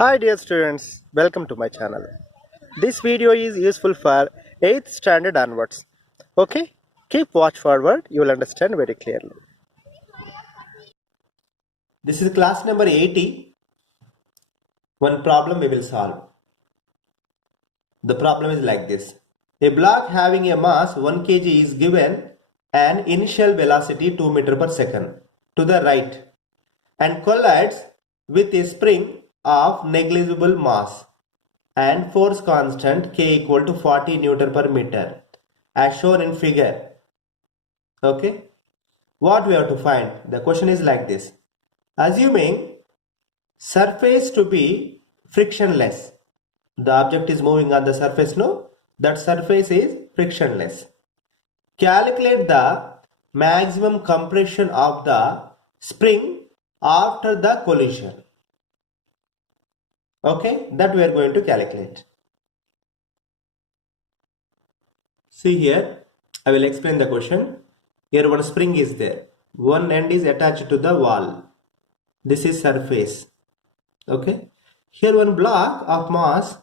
Hi dear students, welcome to my channel. This video is useful for 8th standard onwards. Okay, keep watch forward, you will understand very clearly. This is class number 80. One problem we will solve. The problem is like this. A block having a mass 1 kg is given an initial velocity 2 meter per second to the right and collides with a spring of negligible mass and force constant K equal to 40 Newton per meter as shown in figure. Okay, what we have to find? The question is like this. Assuming surface to be frictionless, the object is moving on the surface, no? That surface is frictionless. Calculate the maximum compression of the spring after the collision. Okay, that we are going to calculate. See here, I will explain the question. Here one spring is there. One end is attached to the wall. This is surface. Okay. Here one block of mass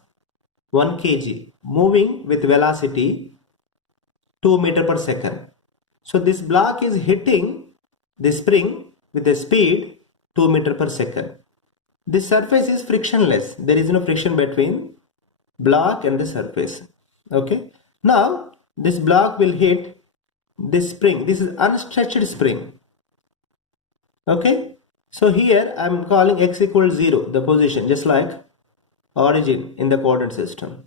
1 kg moving with velocity 2 meter per second. So this block is hitting the spring with a speed 2 meter per second. This surface is frictionless. There is no friction between block and the surface. Okay. Now this block will hit this spring. This is unstretched spring. Okay. So here I am calling x equals 0, the position, just like origin in the coordinate system.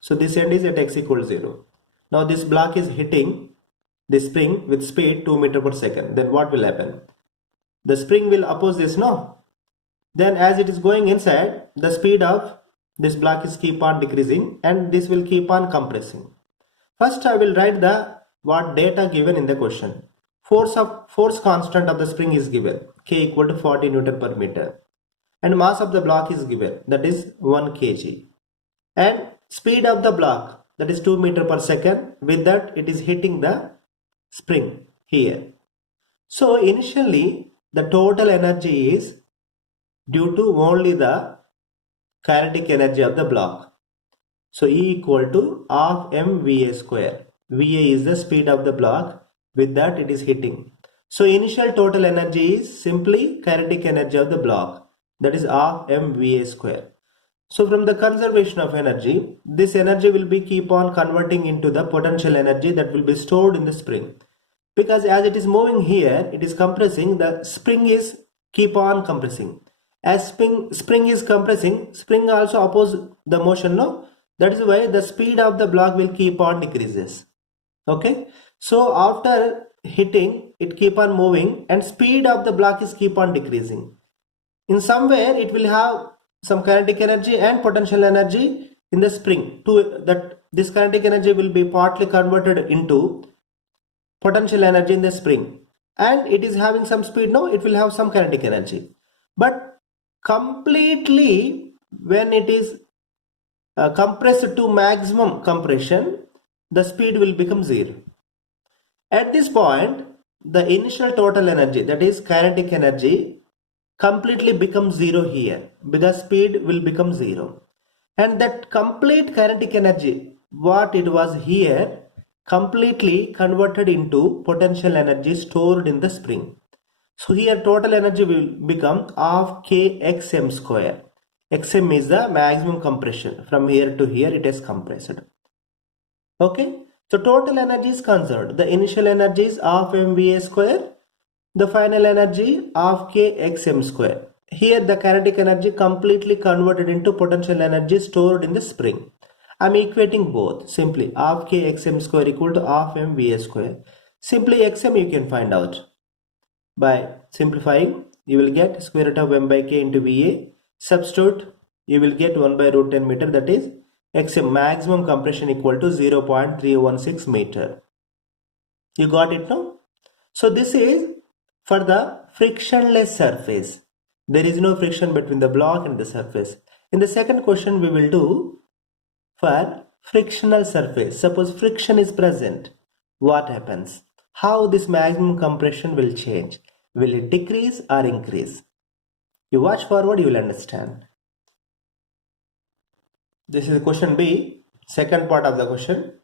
So this end is at x equals 0. Now this block is hitting the spring with speed 2 meter per second. Then what will happen? The spring will oppose this, no? Then as it is going inside, the speed of this block is keep on decreasing and this will keep on compressing. First I will write the what data given in the question. Force constant of the spring is given, K equal to 40 Newton per meter. And mass of the block is given, that is 1 kg. And speed of the block, that is 2 meter per second. With that it is hitting the spring here. So initially the total energy is due to only the kinetic energy of the block. So E equal to half mVA square. VA is the speed of the block. With that it is hitting. So initial total energy is simply kinetic energy of the block. That is half mVA square. So from the conservation of energy, this energy will be keep on converting into the potential energy that will be stored in the spring. Because as it is moving here, it is compressing, the spring is keep on compressing. As spring is compressing, spring also opposes the motion, no? That is why the speed of the block will keep on decreases. Okay. So after hitting, it keep on moving and speed of the block is keep on decreasing. In somewhere it will have some kinetic energy and potential energy in the spring. To that this kinetic energy will be partly converted into potential energy in the spring. And it is having some speed, no? It will have some kinetic energy. But completely when it is compressed to maximum compression, the speed will become 0. At this point, the initial total energy, that is kinetic energy, completely becomes 0 here because speed will become 0. And that complete kinetic energy, what it was here, completely converted into potential energy stored in the spring. So here total energy will become half kxm square. Xm is the maximum compression. From here to here it is compressed. Okay. So total energy is conserved. The initial energy is half mVA square. The final energy half kxm square. Here the kinetic energy completely converted into potential energy stored in the spring. I am equating both. Simply half kxm square equal to half mVA square. Simply xm you can find out. By simplifying, you will get square root of m by k into VA. Substitute, you will get 1 by root 10 meter, that is xm maximum compression equal to 0.316 meter. You got it now? So this is for the frictionless surface. There is no friction between the block and the surface. In the second question we will do for frictional surface. Suppose friction is present. What happens? How this maximum compression will change? Will it decrease or increase? You watch forward, you will understand. This is question B, second part of the question.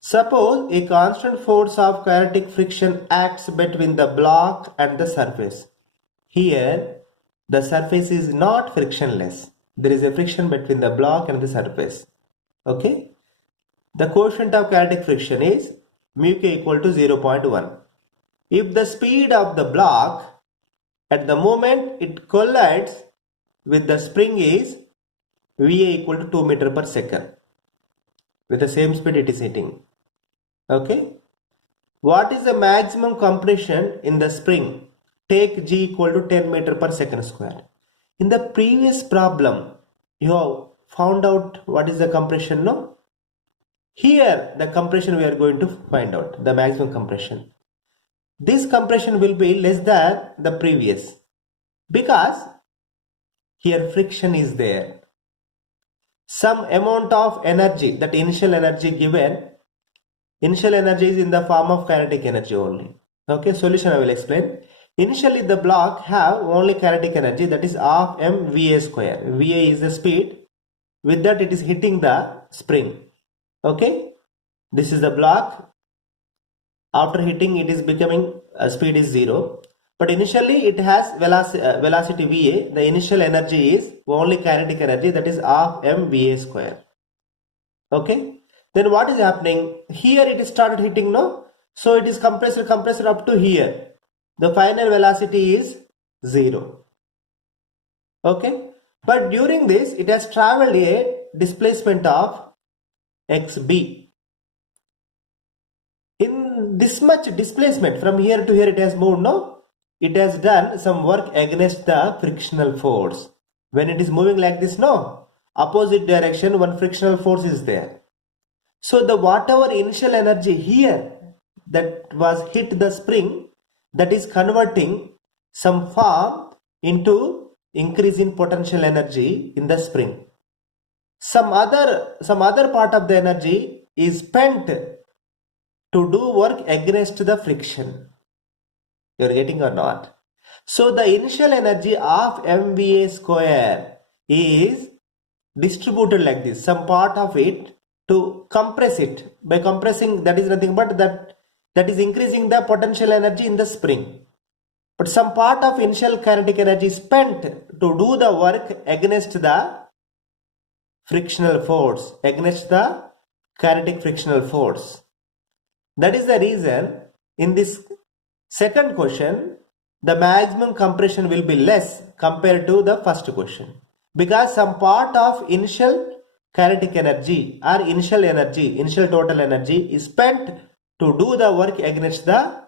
Suppose a constant force of kinetic friction acts between the block and the surface. Here, the surface is not frictionless. There is a friction between the block and the surface. Okay. The coefficient of kinetic friction is mu k equal to 0.1. If the speed of the block at the moment it collides with the spring is Va equal to 2 meter per second. With the same speed it is hitting. Okay. What is the maximum compression in the spring? Take G equal to 10 meter per second square. In the previous problem, you have found out what is the compression, no? Here, the compression we are going to find out, the maximum compression. This compression will be less than the previous because here friction is there. Some amount of energy, that initial energy given, initial energy is in the form of kinetic energy only. Okay, solution I will explain. Initially the block have only kinetic energy, that is half mVa square. Va is the speed, with that it is hitting the spring. Okay, this is the block. After hitting it is becoming speed is 0, but initially it has velocity Va. The initial energy is only kinetic energy, that is half mVa square. Okay, then what is happening here? It is started hitting, no? So it is compressed up to here. The final velocity is 0. Okay, but during this it has traveled a displacement of xb. In this much displacement from here to here it has moved, no? It has done some work against the frictional force. When it is moving like this, no? Opposite direction, one frictional force is there. So the whatever initial energy here that was hit the spring, that is converting some form into increase in potential energy in the spring. Some other part of the energy is spent to do work against the friction. You are getting or not? So the initial energy of mVa square is distributed like this. Some part of it to compress it. By compressing, that is nothing but that is increasing the potential energy in the spring. But some part of initial kinetic energy spent to do the work against the frictional force, against the kinetic frictional force. That is the reason in this second question, the maximum compression will be less compared to the first question, because some part of initial kinetic energy or initial total energy is spent to do the work against the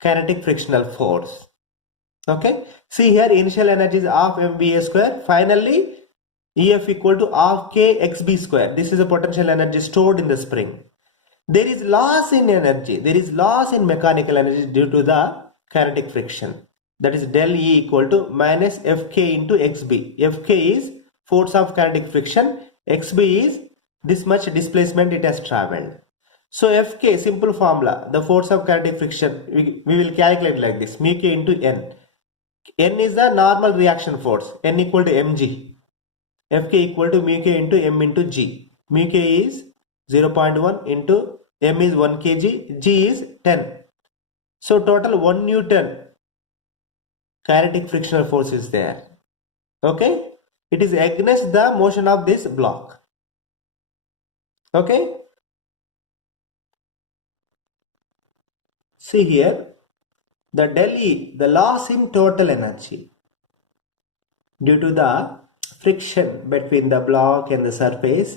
kinetic frictional force. Okay, see here initial energy is half mVa square. Finally, EF equal to half k xb square. This is the potential energy stored in the spring. There is loss in energy. There is loss in mechanical energy due to the kinetic friction. That is del E equal to minus Fk into xb. Fk is force of kinetic friction. Xb is this much displacement it has traveled. So Fk, simple formula, the force of kinetic friction, we will calculate like this, mu k into N. N is the normal reaction force, N equal to mg. Fk equal to mu k into m into g. Mu k is 0.1 into m is 1 kg, g is 10. So total 1 Newton kinetic frictional force is there. Okay, it is against the motion of this block. Okay, see here the del E, the loss in total energy due to the friction between the block and the surface.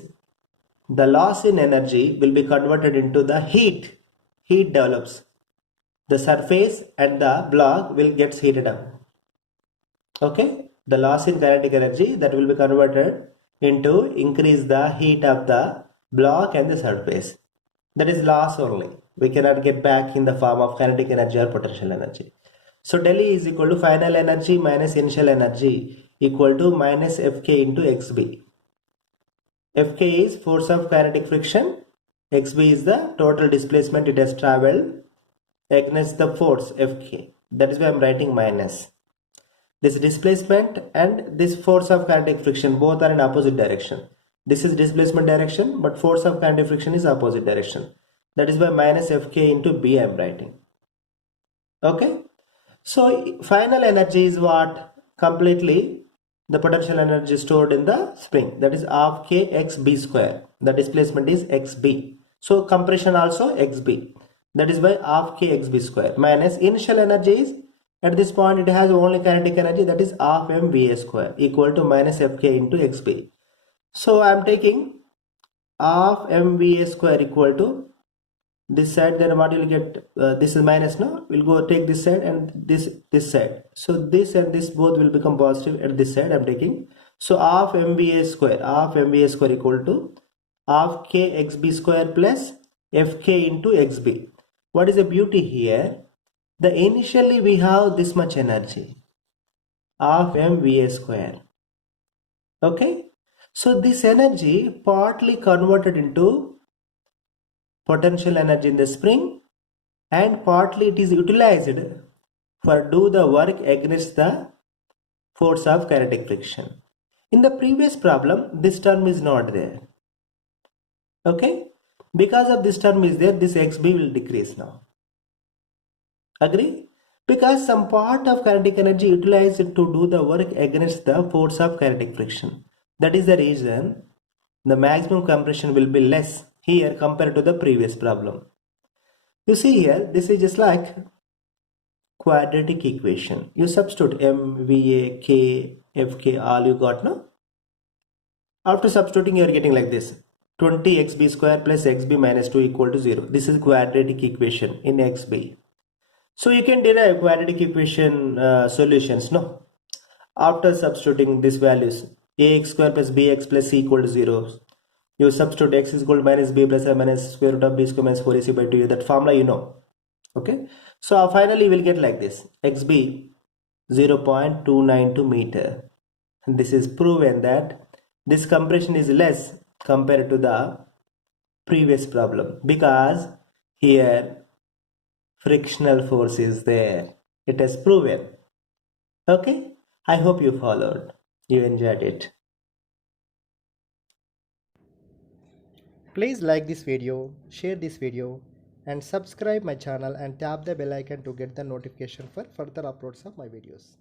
The loss in energy will be converted into the heat. Heat develops. The surface and the block will get heated up. Okay, the loss in kinetic energy that will be converted into increase the heat of the block and the surface. That is loss only. We cannot get back in the form of kinetic energy or potential energy. So del E is equal to final energy minus initial energy equal to minus Fk into xb. Fk is force of kinetic friction. Xb is the total displacement it has traveled against the force Fk. That is why I am writing minus. This displacement and this force of kinetic friction both are in opposite direction. This is displacement direction, but force of kinetic friction is opposite direction. That is by minus Fk into B I am writing. Okay. So final energy is what? Completely the potential energy stored in the spring, that is half k xb square. The displacement is xb. So compression also xb. That is by half k xb square minus initial energy is, at this point it has only kinetic energy, that is half mva square equal to minus fk into xb. So I am taking half mva square equal to this side, then what you will get, this is minus, no, we'll go take this side and this side, so this and this both will become positive at this side I'm taking. So half mva square equal to half k xb square plus fk into xb. What is the beauty here? The initially we have this much energy, half mva square. Okay, so this energy partly converted into potential energy in the spring, and partly it is utilized for do the work against the force of kinetic friction. In the previous problem, this term is not there. Okay, because of this term is there, this xb will decrease now. Agree? Because some part of kinetic energy utilized to do the work against the force of kinetic friction. That is the reason the maximum compression will be less here compared to the previous problem. You see here, this is just like quadratic equation. You substitute m, va, k, fk, all you got, no? After substituting, you are getting like this. 20 xb square plus xb minus 2 equal to 0. This is quadratic equation in xb. So you can derive quadratic equation solutions, no? After substituting these values, ax square plus bx plus c equal to 0. You substitute x is equal to minus b plus a minus square root of b square minus 4ac by 2a. That formula you know. Okay. So finally we'll get like this. xb 0.292 meter. And this is proven that this compression is less compared to the previous problem, because here frictional force is there. It has proven. Okay. I hope you followed. You enjoyed it. Please like this video, share this video, and subscribe my channel and tap the bell icon to get the notification for further uploads of my videos.